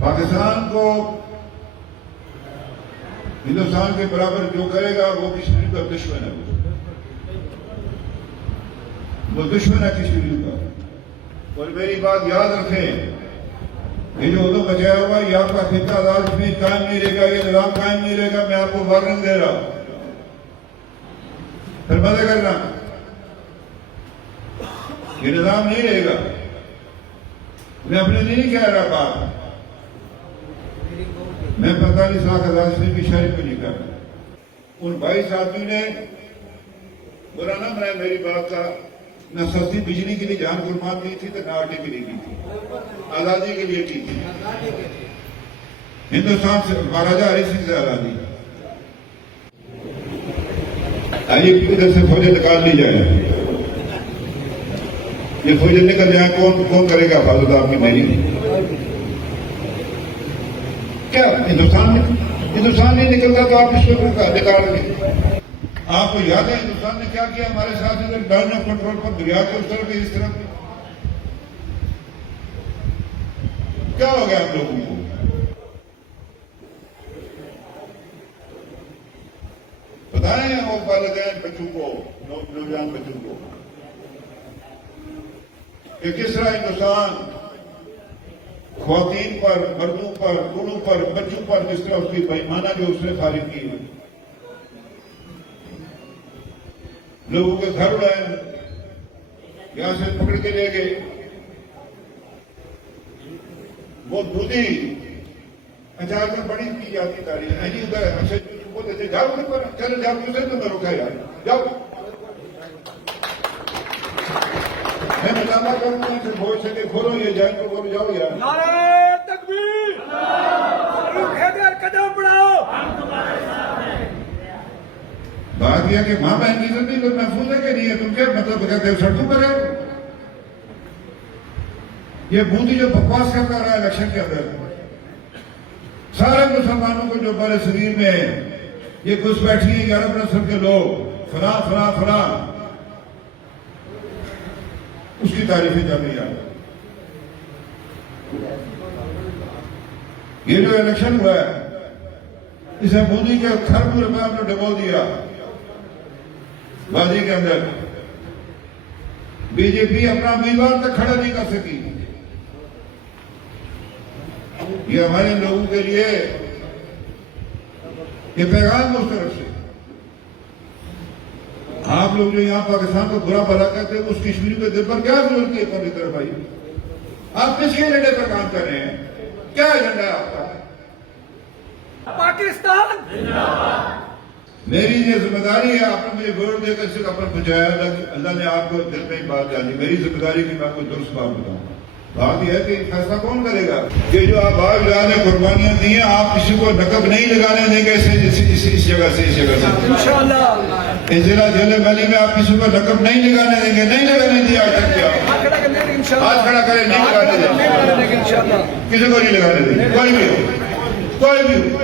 पाकिस्तान को हिंदुस्तान के बराबर जो करेगा वो कश्मीर का दुश्मन है, वो दुश्मन है कश्मीर का। और मेरी बात याद रखें, ये जो उदो बचाया हुआ ये आपका खिता आजाद कश्मीर कायम नहीं रहेगा, ये निजाम कायम नहीं रहेगा। मैं आपको वार्निंग दे रहा हूं, फिर मदद करना, ये निजाम नहीं रहेगा। मैं अपने लिए नहीं कह रहा बात, मैं 45 लाख आजाद कश्मीर की शरीफ को नहीं कर रहा। उन 22 आदमी ने बुरा ना बनाया मेरी बात का, न सस्ती बिजली के लिए जान कुर्बान की थी, तो न आटे के लिए की थी, आजादी के लिए की थी। हिंदुस्तान से महाराजा हरि सिंह से आजादी। आइए इधर से फौजें निकाल ली जाए, ये फौजें निकल जाए, कौन करेगा हिफाजत आपकी मेरी? क्या हिंदुस्तान नहीं निकलता तो आप इसको निकालेंगे? आपको याद है हिंदुस्तान ने क्या किया हमारे साथ इधर डाउन ऑफ कंट्रोल पर, दरिया के उस तरफ इस तरफ? क्या हो गया हम लोगों को? बताएं वो वालिदैन बच्चों को, नौजवान बच्चों को कि किस तरह हिंदुस्तान ख्वातीन पर, मर्दों पर, बूढ़ों पर, बच्चों पर जिस तरह उसकी बेईमाना जो उसने खारिज की है, लोगों के घर उड़ाए, यहां से पकड़ के ले गए। वो दूधी अचार में बड़ी की जाती तारीख है जी, उधर अच्छे बोलते थे जाओ उधर पर, चलो जाओ उसे तो मैं रुका यार, जाओ। मैं बताना करूंगा कि बोल सके खोलो ये जाए तो बोलो जाओ यार। नारे तकबीर, हैदर कदम बढ़ाओ। बात यह कि मां बहन की जिंदगी तो महफूज है कि नहीं है? तुम क्या मतलब कहते हो सड़कों पर है? ये बूंदी जो बकवास करता रहा इलेक्शन के अंदर, सारे मुसलमानों को जो बड़े शरीर में ये घुस बैठी है 11 नस्ल के लोग, फला फला फला, उसकी तारीफें चल रही है। ये जो इलेक्शन हुआ है इसे मोदी के खरबों रुपया ने डबो दिया बाजी के अंदर। बीजेपी अपना उम्मीदवार तक खड़ा नहीं कर सकी। ये हमारे लोगों के लिए ये पैगाम उस तरफ से, आप लोग जो यहां पाकिस्तान को बुरा भला कहते हैं, उस कश्मीर के दिल पर क्या जरूरत है? कौन तरफ भाई, आप किसके एजेंडे पर काम कर रहे हैं? क्या एजेंडा है आपका? पाकिस्तान मेरी ये जिम्मेदारी है, आपने मुझे वोट देकर सिर्फ अपन बचाया, अल्लाह ने आपको दिल में ही बात डाली। मेरी जिम्मेदारी की मैं आपको दुरुस्त बात बताऊं। बात यह है कि फैसला कौन करेगा? ये जो आप बाग ने कुर्बानियां दी हैं, आप किसी को नकब नहीं लगाने देंगे इस जगह से, इस जगह से इंशाअल्लाह। इस जिला जेल वैली में आप किसी को नकब नहीं लगाने देंगे, नहीं लगाने दिया आज तक। क्या हाथ खड़ा करें, नहीं लगाने देंगे इंशाअल्लाह, किसी को नहीं लगाने देंगे, कोई भी हो, कोई भी हो।